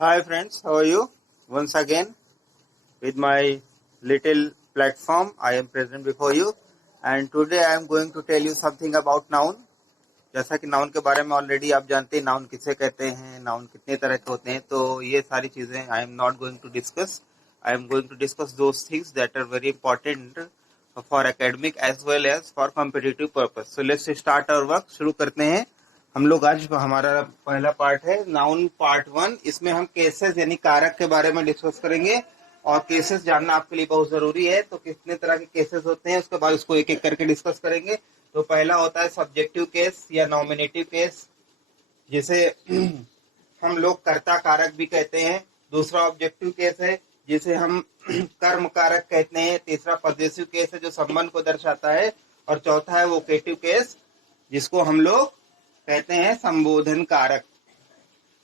Hi friends, how are you? Once again with my little platform, I am present before you and today I am going to tell you something about noun. जैसा कि noun के बारे में already आप जानते हैं, noun किसे कहते हैं, नाउन कितने तरह के होते हैं, तो ये सारी चीजें I am not going to discuss. I am going to discuss those things that are very important for academic as well as for competitive purpose. So let's start our work. शुरू करते हैं हम लोग. आज हमारा पहला पार्ट है noun part 1. इसमें हम केसेस यानी कारक के बारे में डिस्कस करेंगे और केसेस जानना आपके लिए बहुत जरूरी है. तो कितने तरह के केसेस होते हैं उसके बाद उसको एक एक करके डिस्कस करेंगे. तो पहला होता है सब्जेक्टिव केस या नॉमिनेटिव केस, जिसे हम लोग कर्ता कारक भी कहते हैं. दूसरा ऑब्जेक्टिव केस है जिसे हम कर्म कारक कहते हैं. तीसरा पजेसिव केस है जो संबंध को दर्शाता है. और चौथा है वोकेटिव केस जिसको हम लोग कहते हैं संबोधन कारक.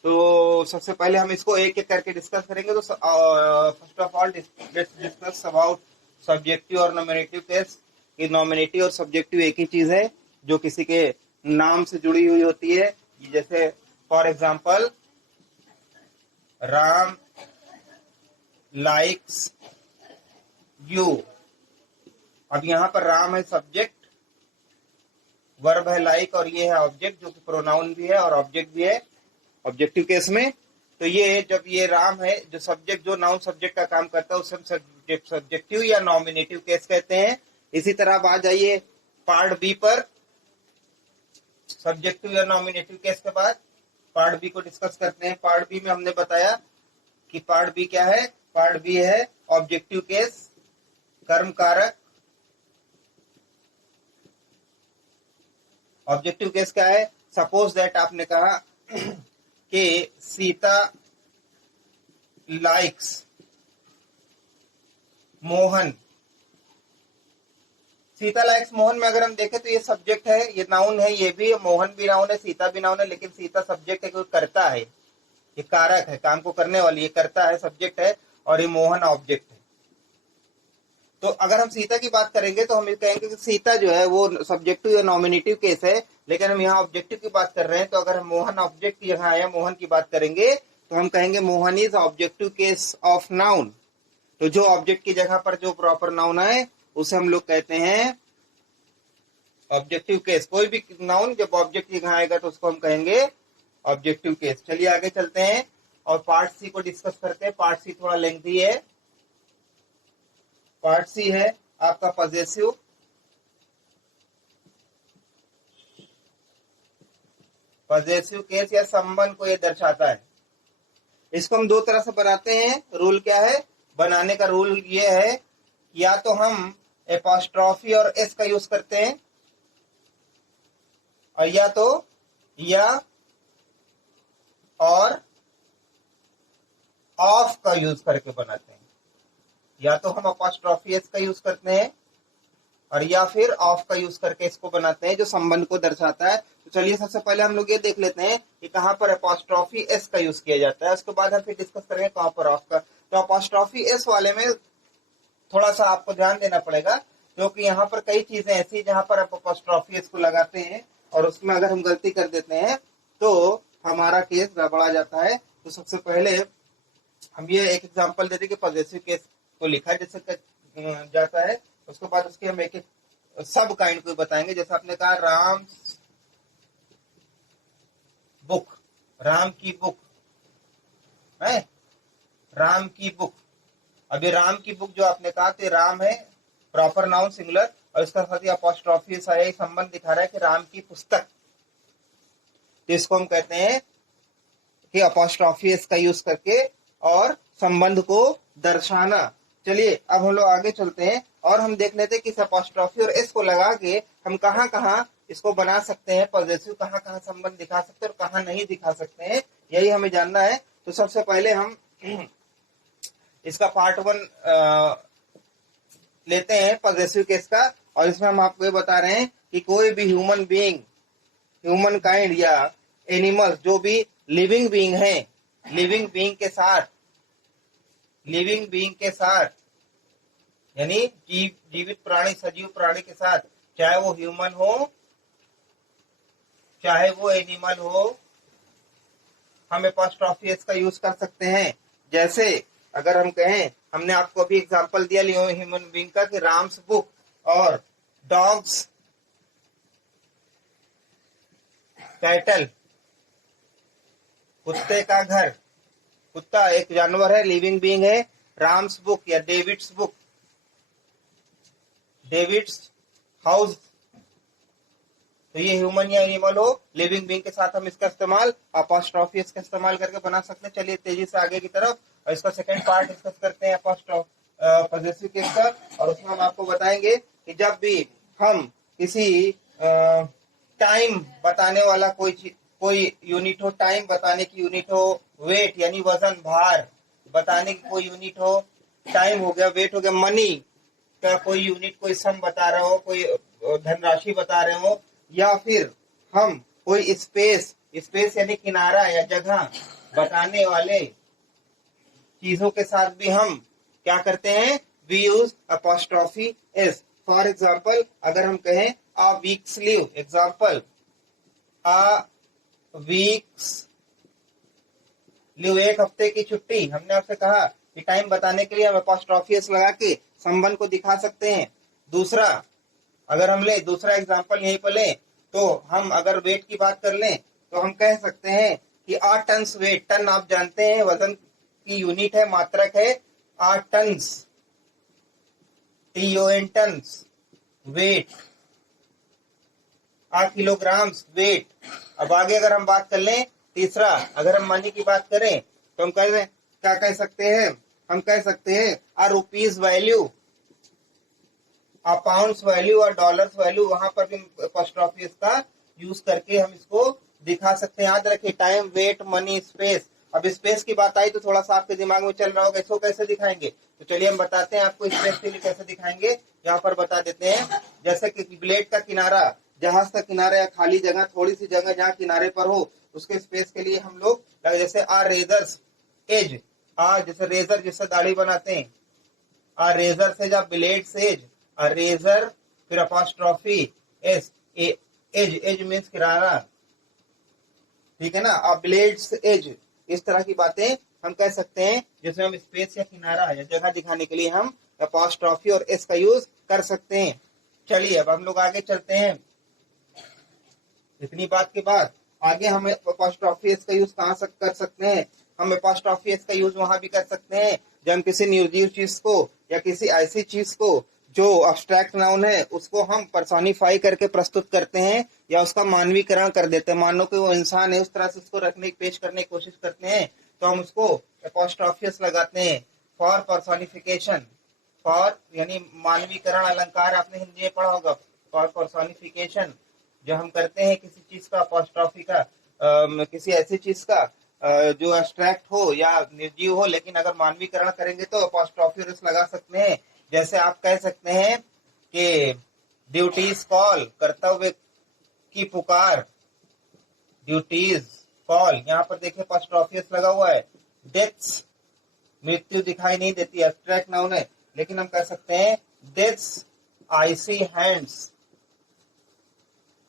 तो सबसे पहले हम इसको एक एक करके डिस्कस करेंगे. तो first of all let's discuss about subjective और नॉमिनेटिव केस. कि नॉमिनेटिव और सब्जेक्टिव एक ही चीज है जो किसी के नाम से जुड़ी हुई होती है. जैसे for example Ram likes you. अब यहाँ पर राम है सब्जेक्ट, वर्ब है लाइक और ये है ऑब्जेक्ट जो कि प्रोनाउन भी है और ऑब्जेक्ट भी है ऑब्जेक्टिव केस में. तो ये जब ये राम है जो सब्जेक्ट, जो नाउन सब्जेक्ट का काम करता है उसे हम सब्जेक्टिव या नॉमिनेटिव केस कहते हैं. इसी तरह आप आ जाइए पार्ट बी पर. सब्जेक्टिव या नॉमिनेटिव केस के बाद पार्ट बी को डिस्कस करते हैं. पार्ट बी में हमने बताया कि पार्ट बी क्या है. पार्ट बी है ऑब्जेक्टिव केस, कर्म कारक. ऑब्जेक्टिव केस क्या है. सपोज दैट आपने कहा कि सीता लाइक्स मोहन. सीता लाइक्स मोहन में अगर हम देखें तो ये सब्जेक्ट है, ये नाउन है, ये भी मोहन भी नाउन है, सीता भी नाउन है. लेकिन सीता सब्जेक्ट है क्योंकि करता है, ये कारक है, काम को करने वाली, ये करता है, सब्जेक्ट है. और ये मोहन ऑब्जेक्ट है. तो अगर हम सीता की बात करेंगे तो हम ये कहेंगे कि सीता जो है वो सब्जेक्टिव या नॉमिनेटिव केस है. लेकिन हम यहाँ ऑब्जेक्टिव की बात कर रहे हैं. तो अगर हम मोहन ऑब्जेक्ट की जगह आया मोहन की बात करेंगे तो हम कहेंगे Mohan is objective case of noun. तो जो ऑब्जेक्ट की जगह पर जो प्रॉपर नाउन है उसे हम लोग कहते हैं ऑब्जेक्टिव केस. कोई भी नाउन जब ऑब्जेक्ट की जगह आएगा तो उसको हम कहेंगे ऑब्जेक्टिव केस. चलिए आगे चलते हैं और पार्ट सी को डिस्कस करते हैं. पार्ट सी थोड़ा लेंथी है. पार्ट सी है आपका पजेसिव. पजेसिव केस या संबंध को ये दर्शाता है. इसको हम दो तरह से बनाते हैं. रूल क्या है बनाने का? रूल ये है या तो हम एपोस्ट्रॉफी और एस का यूज करते हैं और या तो या और ऑफ का यूज करके बनाते हैं. या तो हम एपोस्ट्रॉफी एस का यूज करते हैं और या फिर ऑफ का यूज करके इसको बनाते हैं जो संबंध को दर्शाता है. तो चलिए सबसे पहले हम लोग ये देख लेते हैं कि कहां पर एपोस्ट्रॉफी एस का यूज किया जाता है. उसके बाद हम फिर डिस्कस करेंगे कहां पर ऑफ का. तो एपोस्ट्रॉफी एस वाले में थोड़ा सा आपको ध्यान देना पड़ेगा क्योंकि यहाँ पर कई चीजें ऐसी जहां पर आप एपोस्ट्रॉफी एस को लगाते हैं और उसमें अगर हम गलती कर देते हैं तो हमारा केस गड़बड़ा जाता है. तो सबसे पहले हम ये एक एग्जांपल देते कि पॉजिटिव केस को लिखा जैसे जाता है. उसके बाद उसके हम एक एक सब काइंड को बताएंगे. जैसे आपने कहा राम बुक, राम की बुक है, राम की बुक. अभी राम की बुक जो आपने कहा तो राम है प्रॉपर नाउन सिंगुलर और इसका साथ ही अपॉस्ट्रॉफी संबंध दिखा रहा है कि राम की पुस्तक. तो इसको हम कहते हैं कि अपॉस्ट्रॉफी का यूज करके और संबंध को दर्शाना. चलिए अब हम लोग आगे चलते हैं और हम देख लेते हैं कि अपॉस्ट्रॉफी और एस को लगा के हम कहां कहां इसको बना सकते हैं, पॉजिटिव कहां कहां संबंध दिखा सकते हैं और कहां नहीं दिखा सकते हैं, यही हमें जानना है. तो सबसे पहले हम इसका पार्ट 1 लेते हैं पॉजिटिव केस का. और इसमें हम आपको ये बता रहे हैं कि कोई भी ह्यूमन बीइंग, ह्यूमन काइंड या एनिमल्स जो भी लिविंग बीइंग है, लिविंग बीइंग के साथ यानी जीवित प्राणी, सजीव प्राणी के साथ, चाहे वो ह्यूमन हो चाहे वो एनिमल हो, हम अपॉस्ट्रोफी एस का यूज कर सकते हैं। जैसे अगर हम कहें, हमने आपको अभी एग्जांपल दिया लियो ह्यूमन बीइंग का कि राम्स बुक और डॉग्स कैटल, कुत्ते का घर, कुत्ता एक जानवर है, लिविंग बीइंग है। राम्स बुक या डेविड्स बुक, डेविड्स हाउस, तो ये ह्यूमन या एनिमल हो, लिविंग बीइंग के साथ हम इसका इस्तेमाल अपॉस्ट्रोफी इसका इस्तेमाल करके बना सकते हैं। चलिए तेजी से आगे की तरफ, और इसका सेकंड पार्ट डिस्कस करते हैं पॉजेसिव केस का। और उसमें हम आपको बताएंगे कि जब भी हम किसी टाइम बताने वाला कोई यूनिट हो, टाइम बताने की यूनिट हो, वेट यानी वजन भार बताने की कोई यूनिट हो, टाइम हो गया, वेट हो गया, मनी का कोई यूनिट, कोई सम बता रहा हो, कोई धनराशि बता रहे हो, या फिर हम कोई स्पेस, स्पेस यानी किनारा या जगह बताने वाले चीजों के साथ भी हम क्या करते हैं, we use apostrophe S. For example अगर हम कहें a week's leave, example a week's leave, एक हफ्ते की छुट्टी, हमने आपसे कहा कि टाइम बताने के लिए हम अपॉस्ट्रोफी एस लगा के संबंध को दिखा सकते हैं। दूसरा अगर हम ले, दूसरा एग्जाम्पल यहीं पर लें, तो हम अगर वेट की बात कर लें तो हम कह सकते हैं कि 8 टन्स वेट, टन आप जानते हैं वजन की यूनिट है, मात्रक है, 8 tons, TON tons, weight 8 kilograms weight. अब आगे अगर हम बात कर लें, तीसरा अगर हम मनी की बात करें तो हम क्या कह सकते हैं, हम कह सकते हैं आ रुपीज वैल्यू, आ पाउंड्स वैल्यू और डॉलर्स वैल्यू, वहां पर भी अपॉस्ट्रोफी का यूज करके हम इसको दिखा सकते हैं। याद रखिए टाइम, वेट, मनी, स्पेस। अब स्पेस की बात आई तो थोड़ा सा आपके दिमाग में चल रहा होगा इसको कैसे दिखाएंगे, तो चलिए हम बताते हैं आपको स्पेस के लिए कैसे दिखाएंगे। यहाँ पर बता देते हैं, जैसे कि ब्लेड का किनारा, जहाज का किनारा या खाली जगह, थोड़ी सी जगह जहाँ किनारे पर हो, उसके स्पेस के लिए हम लोग जैसे आ रेजर्स एज, जैसे रेजर जिससे दाढ़ी बनाते हैं, आ रेजर से, जब ब्लेड से एज, a razor, फिर apostrophe s, edge, edge means किनारा, ठीक है ना, a blades edge, इस तरह की बातें हम कह सकते हैं जिसमें हम स्पेस या किनारा या जगह दिखाने के लिए हम अपॉस्ट्रोफी और एस का यूज कर सकते हैं। चलिए अब हम लोग आगे चलते हैं। इतनी बात के बाद आगे हम अपॉस्ट्रोफी एस का यूज कहाँ कर सकते हैं, हम अपॉस्ट्रोफी एस का यूज वहां भी कर सकते हैं जब हम किसी निर्जीव चीज को या किसी ऐसी चीज को जो अब्स्ट्रैक्ट नाउन है उसको हम पर्सोनिफाई करके प्रस्तुत करते हैं या उसका मानवीकरण कर देते हैं, मानो कि वो इंसान है, उस तरह से उसको रखने की, पेश करने की कोशिश करते हैं, तो हम उसको अपॉस्ट्रोफी एस लगाते हैं। फॉर पर्सोनिफिकेशन, फॉर यानी मानवीकरण अलंकार आपने हिंदी में पढ़ा होगा, फॉर पर्सोनिफिकेशन जो हम करते हैं किसी चीज का, अपॉस्ट्रोफी का किसी ऐसी चीज का जो एब्स्ट्रैक्ट हो या निर्जीव हो, लेकिन अगर मानवीकरण करेंगे तो अपॉस्ट्रोफी एस लगा सकते हैं। जैसे आप कह सकते हैं कि ड्यूटीज कॉल, कर्तव्य की पुकार, ड्यूटीज कॉल, यहाँ पर देखिए अपॉस्ट्रोफी एस लगा हुआ है। डेथ्स, मृत्यु दिखाई नहीं देती, एब्स्ट्रैक्ट नाउन है, लेकिन हम कह सकते हैं डेथ्स आईसी हैंड्स,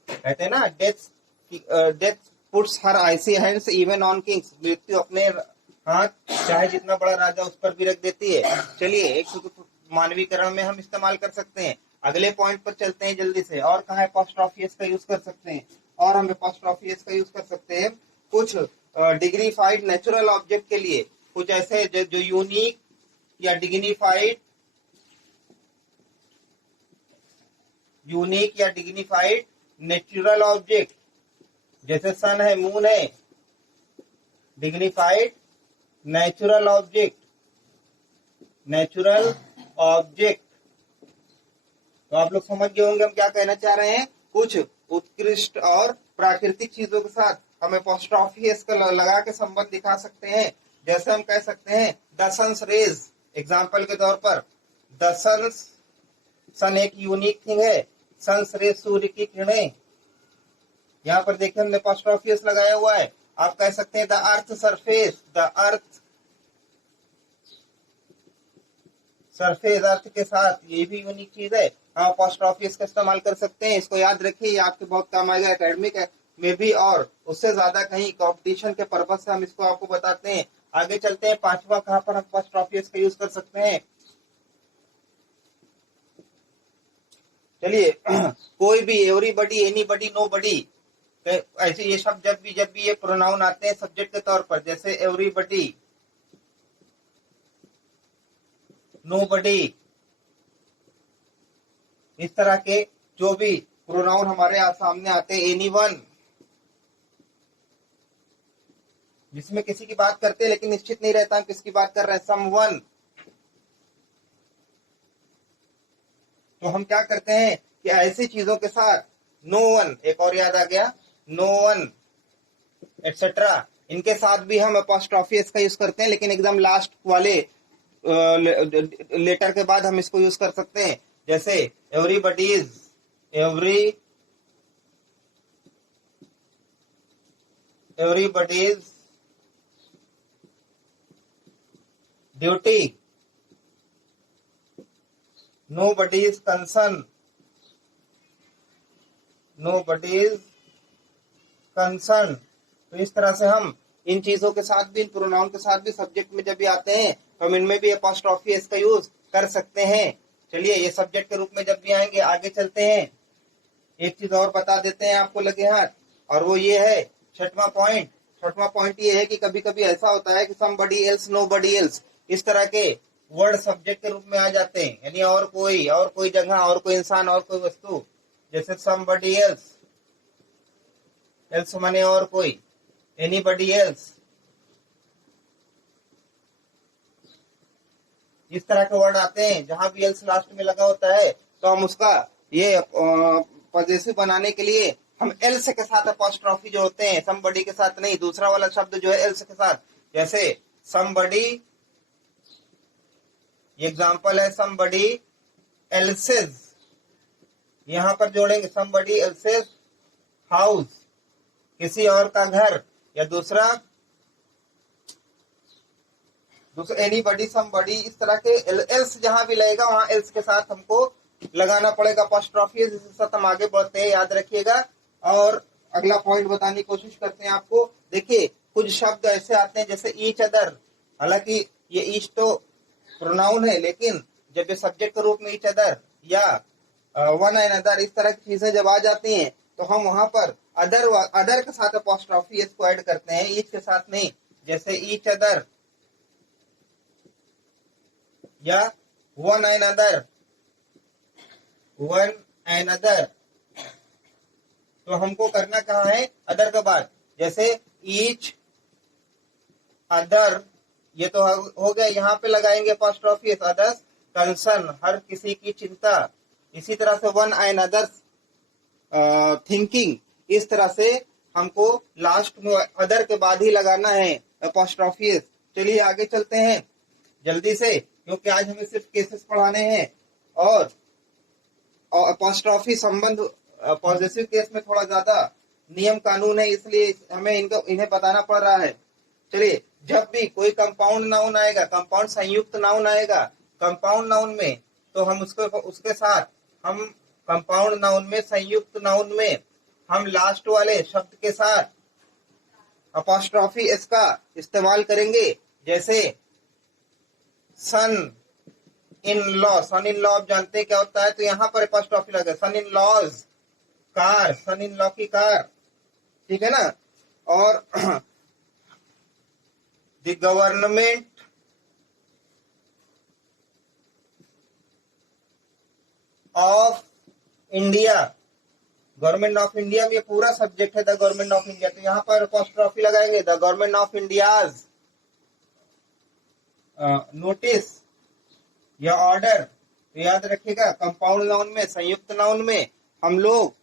कहते हैं ना deaths, death puts her IC hands even on Kings, मृत्यु अपने हाथ चाहे जितना बड़ा राजा उस पर भी रख देती है। चलिए एक मानवीकरण में हम इस्तेमाल कर सकते हैं। अगले पॉइंट पर चलते हैं जल्दी से, और कहाँ अपॉस्ट्रोफी एस का यूज कर सकते हैं, और हम अपॉस्ट्रोफी एस का यूज कर सकते हैं कुछ डिग्निफाइड नेचुरल ऑब्जेक्ट के लिए, कुछ ऐसे जो यूनिक या डिग्निफाइड, यूनिक या डिग्निफाइड नेचुरल ऑब्जेक्ट, जैसे सन है, मून है, dignified natural object, natural object. तो आप लोग समझ गए होंगे हम क्या कहना चाह रहे हैं, कुछ उत्कृष्ट और प्राकृतिक चीजों के साथ हम अपॉस्ट्रोफी एस का लगा के संबंध दिखा सकते हैं। जैसे हम कह सकते हैं द सन्स रेज, एग्जाम्पल के तौर पर द सन्स, सन एक यूनिक थिंग है, सन्स रेज सूर्य की किरणें, यहाँ पर देखिए हमने अपॉस्ट्रोफी एस लगाया हुआ है। आप कह सकते हैं the earth surface, the earth surface, earth के साथ, ये भी यूनिक चीज है, हम अपॉस्ट्रोफी एस का इस्तेमाल कर सकते हैं। इसको याद रखिए, ये आपके बहुत काम आएगा एकेडमिक में भी और उससे ज्यादा कहीं कंपटीशन के पर्पज से हम इसको आपको बताते हैं। आगे चलते हैं, पांचवा कहां पर हम अपॉस्ट्रोफी एस का यूज कर सकते हैं। चलिए कोई भी, एवरीबडी, एनीबडी, नोबडी, ऐसे ये शब्द जब भी ये प्रोनाउन आते हैं सब्जेक्ट के तौर पर, जैसे एवरीबडी, नोबडी, इस तरह के जो भी प्रोनाउन हमारे सामने आते हैं, एनीवन, जिसमें किसी की बात करते हैं लेकिन निश्चित नहीं रहता हम किसकी बात कर रहे हैं, समवन, तो हम क्या करते हैं कि ऐसी चीजों के साथ नो वन, एक और याद आ गया, नो वन एटसेट्रा, इनके साथ भी हम अपॉस्ट्रोफी एस का यूज करते हैं, लेकिन एकदम लास्ट वाले लेटर के बाद हम इसको यूज कर सकते हैं। जैसे everybody's, everybody's duty, nobody's concern, nobody's concern। तो इस तरह से हम इन चीजों के साथ भी, इन प्रोनाउन के साथ भी सब्जेक्ट में जब भी आते हैं तो हम इनमें भी अपॉस्ट्रोफी एस का यूज कर सकते हैं। चलिए ये सब्जेक्ट के रूप में जब भी आएंगे, आगे चलते हैं। एक चीज और बता देते हैं आपको लगे हाथ, और वो ये है छठवां पॉइंट। छठवां पॉइंट ये है कि कभी कभी ऐसा होता है कि somebody else, nobody else, इस तरह के वर्ड सब्जेक्ट के रूप में आ जाते हैं, यानी और कोई जगह, और कोई इंसान, और कोई वस्तु। जैसे somebody else, else माने और कोई, anybody else, इस तरह के वर्ड आते हैं। जहां भी else लास्ट में लगा होता है तो हम उसका ये पॉजिटिव बनाने के लिए हम else के साथ अपॉस्ट्रोफी जो होते हैं, somebody के साथ नहीं, दूसरा वाला शब्द जो है else के साथ। जैसे somebody, एग्जाम्पल है somebody else's, यहां पर जोड़ेंगे somebody else's house, किसी और का घर, या दूसरा anybody, somebody, इस तरह के else जहां भी लगेगा वहां else के साथ हमको लगाना पड़ेगा अपॉस्ट्रोफी। जिसके साथ हम आगे बढ़ते हैं, याद रखिएगा। और अगला पॉइंट बताने की कोशिश करते हैं आपको। देखिए कुछ शब्द ऐसे आते हैं जैसे ईच अदर, हालांकि ये ईच तो प्रोनाउन है, लेकिन जब ये सब्जेक्ट के रूप में ईच अदर या वन एंड अदर, इस तरह की चीजें जब आ जाती हैं तो हम वहां पर अदर के साथ अपॉस्ट्रोफी एस को ऐड करते हैं, ईच के साथ नहीं। जैसे ईच अदर या one and other, one and other, तो हमको करना कहाँ है, अदर के बाद। जैसे ईच अदर, ये तो हो गया, यहाँ पे लगाएंगे अपॉस्ट्रोफी एस, अदर्स कंसर्न, हर किसी की चिंता। इसी तरह से वन एंड अदर्स थिंकिंग, इस तरह से हमको लास्ट में अदर के बाद ही लगाना है अपॉस्ट्रोफी एस। चलिए आगे चलते हैं जल्दी से, क्योंकि आज हमें सिर्फ केसेस पढ़ाने हैं, और अपॉस्ट्रोफी संबंध पॉजिटिव केस में थोड़ा ज्यादा नियम कानून है, इसलिए हमें इन्हें बताना पड़ रहा है। चलिए, जब भी कोई कंपाउंड नाउन आएगा, कंपाउंड संयुक्त नाउन आएगा, कंपाउंड नाउन में, तो हम उसके साथ हम कंपाउंड नाउन में, संयुक्त नाउन में हम लास्ट वाले शब्द के साथ अपॉस्ट्रोफी एस का इस्तेमाल करेंगे। जैसे सन in law, sun in law आप जानते हैं क्या होता है, तो यहाँ पर अपॉस्ट्रोफी लगे, son in law's car, son in law की कार, ठीक है ना। और the government of India, government of India में पूरा सब्जेक्ट है द गवर्नमेंट ऑफ इंडिया, तो यहाँ पर अपॉस्ट्रोफी लगाएंगे, the government of India's notice या ऑर्डर। तो याद रखिएगा, कंपाउंड नाउन में, संयुक्त नाउन में हम लोग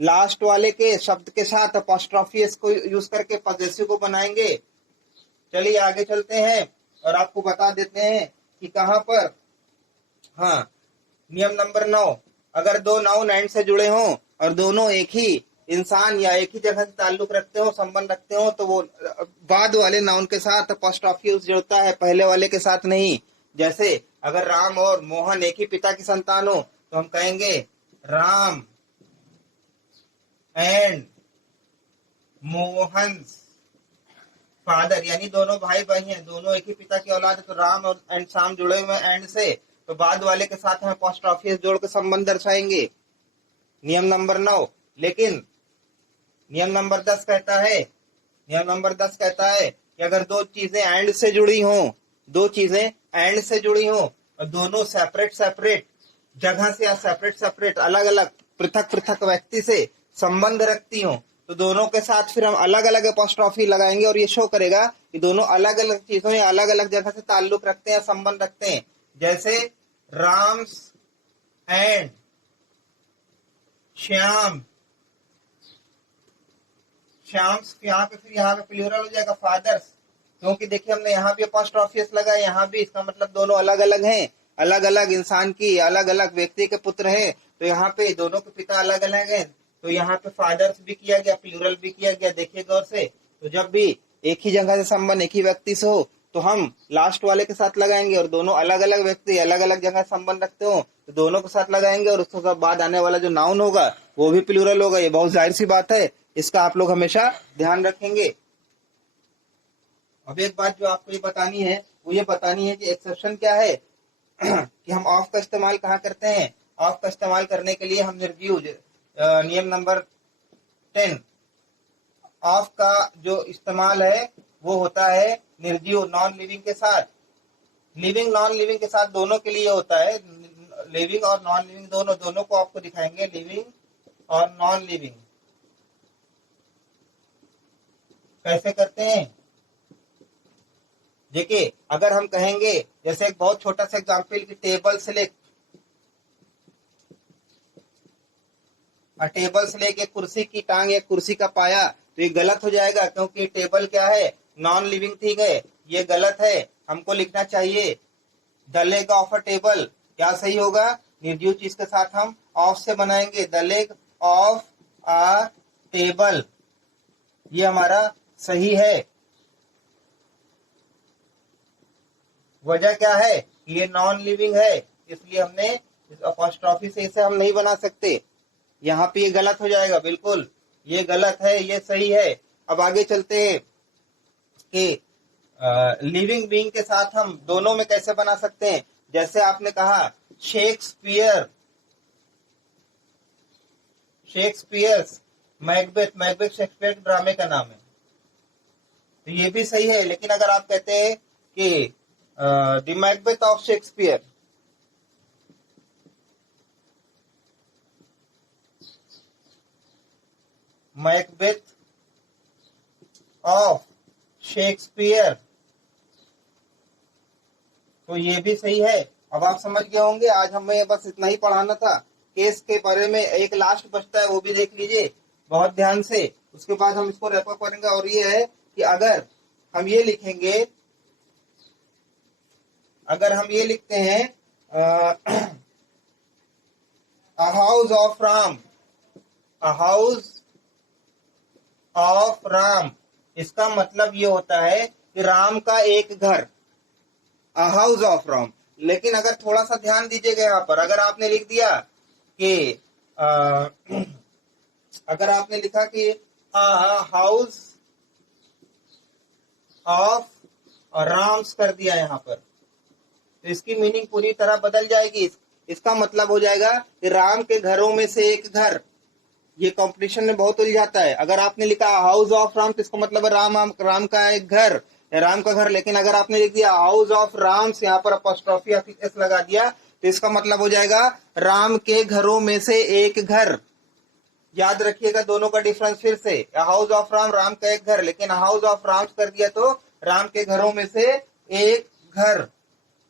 लास्ट वाले के शब्द के साथ अपॉस्ट्रोफी एस को यूज करके पॉजिटिव को बनाएंगे। चलिए आगे चलते हैं और आपको बता देते हैं कि कहां पर। हाँ, नियम नंबर 9, अगर दो नाउन एंड से जुड़े हों और दोनों एक ही इंसान या एक ही जगह से ताल्लुक रखते हो, संबंध रखते हो, तो वो बाद वाले नाउन के साथ अपॉस्ट्रोफी एस जुड़ता है, पहले वाले के साथ नहीं। जैसे अगर राम और मोहन एक ही पिता की संतान हो तो हम कहेंगे राम एंड मोहन फादर, यानी दोनों भाई भाई हैं, दोनों एक ही पिता की औलाद है, तो राम और एंड शाम जुड़े हुए एंड से, तो बाद वाले के साथ हम अपोस्ट्रोफी जोड़ के संबंध दर्शाएंगे। नियम नंबर 9। लेकिन नियम नंबर 10 कहता है, नियम नंबर 10 कहता है कि अगर दो चीजें एंड से जुड़ी हों, दो चीजें एंड से जुड़ी हों और दोनों सेपरेट सेपरेट जगह से या सेपरेट सेपरेट अलग अलग पृथक पृथक व्यक्ति से संबंध रखती हों, तो दोनों के साथ फिर हम अलग अलग अपोस्ट्रोफी लगाएंगे और ये शो करेगा कि दोनों अलग अलग चीजों या अलग अलग जगह से ताल्लुक रखते हैं, संबंध रखते हैं। जैसे राम्स एंड श्याम, श्याम्स यहाँ पे, फिर यहाँ पे प्लूरल हो जाएगा फादर्स, क्योंकि देखिए हमने यहाँ भी अपोस्ट्रोफियस लगाया, यहाँ भी, इसका मतलब दोनों अलग अलग हैं, अलग अलग इंसान की अलग अलग व्यक्ति के पुत्र हैं, तो यहाँ पे दोनों के पिता अलग अलग हैं, तो यहाँ पे फादर्स भी किया गया, प्लूरल भी किया गया। देखिए गौर से, तो जब भी एक ही जगह से संबंध एक ही व्यक्ति से हो तो हम लास्ट वाले के साथ लगाएंगे, और दोनों अलग अलग व्यक्ति अलग अलग जगह संबंध रखते हो तो दोनों के साथ लगाएंगे, और उसके बाद आने वाला जो नाउन होगा वो भी प्लूरल होगा। ये बहुत जाहिर सी बात है, इसका आप लोग हमेशा ध्यान रखेंगे। अब एक बात जो आपको ये बतानी है, वो ये बतानी है कि एक्सेप्शन क्या है कि हम ऑफ का इस्तेमाल कहाँ करते हैं। ऑफ का इस्तेमाल करने के लिए हम निर्जीव, नियम नंबर 10, ऑफ का जो इस्तेमाल है वो होता है निर्जीव नॉन लिविंग के साथ। लिविंग नॉन लिविंग के साथ दोनों के लिए होता है, लिविंग और नॉन लिविंग दोनों को आपको दिखाएंगे, लिविंग और नॉन लिविंग कैसे करते हैं। देखिए अगर हम कहेंगे, जैसे एक बहुत छोटा सा एग्जाम्पल कि टेबल सेलेक्ट, टेबल से लेके कुर्सी की टांग या कुर्सी का पाया, तो ये गलत हो जाएगा, क्योंकि टेबल क्या है, नॉन लिविंग थिंग है, ये गलत है। हमको लिखना चाहिए the leg of a table. क्या सही होगा, निर्जीव चीज के साथ हम ऑफ से बनाएंगे, the leg of a table, ये हमारा सही है। वजह क्या है, ये नॉन लिविंग है, इसलिए हमने इस अपॉस्ट्रोफी से इसे हम नहीं बना सकते। यहाँ पे ये गलत हो जाएगा, बिल्कुल ये गलत है, ये सही है। अब आगे चलते हैं कि लिविंग बीइंग के साथ हम दोनों में कैसे बना सकते हैं। जैसे आपने कहा Shakespeare, Shakespeare's Macbeth, Macbeth Shakespeare के ड्रामे का नाम है, तो ये भी सही है। लेकिन अगर आप कहते हैं कि the Macbeth of Shakespeare, Macbeth of Shakespeare, तो ये भी सही है। अब आप समझ गए होंगे, आज हमें बस इतना ही पढ़ाना था। केस के बारे में एक लास्ट बचता है, वो भी देख लीजिए बहुत ध्यान से, उसके बाद हम इसको रैप अप करेंगे। और ये है कि अगर हम ये लिखेंगे, अगर हम ये लिखते हैं a house of Ram, a house of Ram, इसका मतलब ये होता है कि राम का एक घर, अ हाउस ऑफ राम। लेकिन अगर थोड़ा सा ध्यान दीजिएगा यहाँ पर, अगर आपने लिख दिया कि अगर आपने लिखा कि हाउस ऑफ राम्स कर दिया यहाँ पर, तो इसकी मीनिंग पूरी तरह बदल जाएगी। इसका मतलब हो जाएगा कि राम के घरों में से एक घर। ये कंपटीशन में बहुत उलझाता है। अगर आपने लिखा हाउस ऑफ राम, तो इसका मतलब है राम का एक घर, राम का घर। लेकिन अगर आपने लिख दिया हाउस ऑफ राम्स, यहाँ पर अपॉस्ट्रोफी एस लगा दिया, तो इसका मतलब हो जाएगा राम के घरों में से एक घर। याद रखिएगा दोनों का डिफरेंस फिर से, हाउस ऑफ राम, राम का एक घर, लेकिन हाउस ऑफ राम्स कर दिया तो राम के घरों में से एक घर।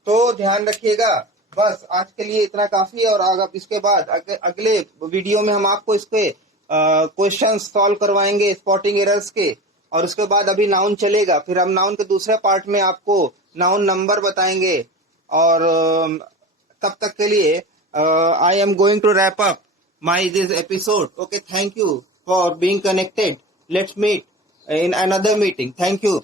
तो ध्यान रखिएगा। बस आज के लिए इतना काफी है, और इसके बाद अगले वीडियो में हम आपको इसके क्वेश्चंस सॉल्व करवाएंगे स्पॉटिंग एरर्स के, और उसके बाद अभी नाउन चलेगा। फिर हम नाउन के दूसरे पार्ट में आपको नाउन नंबर बताएंगे। और तब तक के लिए I am going to wrap up my this episode. Okay, thank you for being connected. Let's meet in another meeting. Thank you.